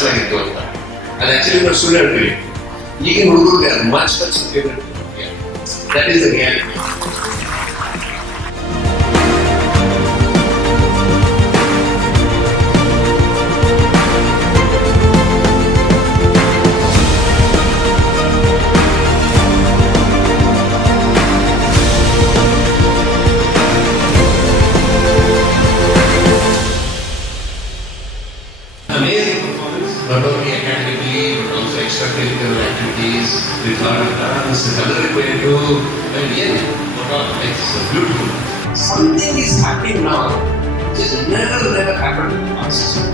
ಚೆನ್ನಾಗಿತ್ತು ಅಂತ. ಅದು ಆಕ್ಚುಲಿ ನಾವು ಸುಳ್ಳು ಹೇಳ್ತೀವಿ. ಈಗಿನ ಹುಡುಗರಿಗೆ much favourite. That is the reality. Amazing performance, not only academically, but also extracurricular activities, with a lot of dance, the color to, and yeah, it's beautiful. Something is happening now which has never happened in the past.